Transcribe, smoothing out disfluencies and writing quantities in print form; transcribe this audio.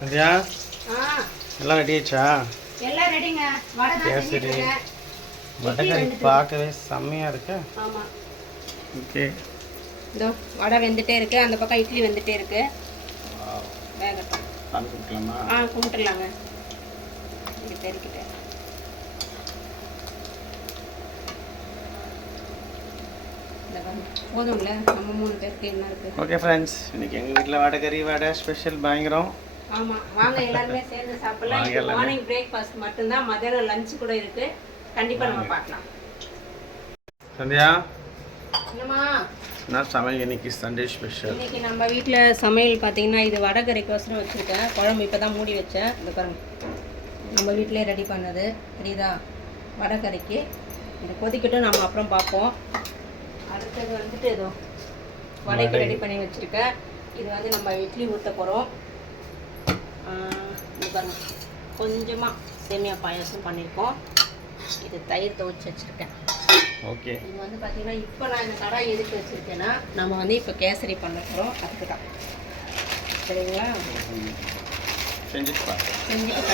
சரியா? எல்லாம் ரெடி ஆயிடுச்சா? எல்லாம் ரெடிங்க. வடை தான் செஞ்சுட்டு இருக்கேன். வடைக்கறி பார்க்கவே செம்மையாக இருக்கு. ஆமாம். ஓகே. இதோ வடை வெந்துட்டே இருக்கு. அந்த பக்கம் இட்லி வெந்துட்டே இருக்கு. வேகட்டும். சாமி கும்பிடலாமா? கும்பிட்டுலாங்க. இது தெரிக்கிட்டேன். போதும்ல, நம்ம 3 பேருக்கு என்ன இருக்கு? ஓகே ஃப்ரெண்ட்ஸ், இன்னைக்கு எங்கள் வீட்டில் வடைக்கறி வடை ஸ்பெஷல் பயங்கரம். ஆமாம், வாங்க எல்லாருமே சேர்ந்து சாப்பிடலாம். மார்னிங் பிரேக்ஃபாஸ்ட் மட்டும்தான், மதியானம் லஞ்ச் கூட இருக்கு. கண்டிப்பாக நம்ம பார்க்கலாம். சந்தியா, என்னம்மா நான் சமையல் இன்னைக்கு சண்டே ஸ்பெஷல். இன்னைக்கு நம்ம வீட்டில் சமையல் பார்த்தீங்கன்னா, இது வடைக்கறிக்கோசரம் வச்சுருக்கேன். குழம்பு இப்போ தான் மூடி வச்சேன். இந்த பாருங்க, நம்ம வீட்டிலே ரெடி பண்ணது. தெரியுதா? வடைக்கறிக்கு இது கொதிக்கட்டும், நம்ம அப்புறம் பார்ப்போம். அடுத்தது வந்துட்டு ஏதோ வடைக்கு ரெடி பண்ணி வச்சுருக்கேன். இது வந்து நம்ம இட்லி ஊற்ற போகிறோம். இது பாருங்க, கொஞ்சமாக சேமியா பாயாசம் பண்ணியிருக்கோம். இது தயிர் துவைச்சி வச்சுருக்கேன். ஓகே. இது வந்து பார்த்தீங்கன்னா, இப்போ நான் இந்த கடாய் எதுக்கு வச்சுருக்கேன்னா, நம்ம வந்து இப்போ கேசரி பண்ண போகிறோம். அதுக்கு தான். சரிங்களா? செஞ்சுட்டு கண்டிப்பாக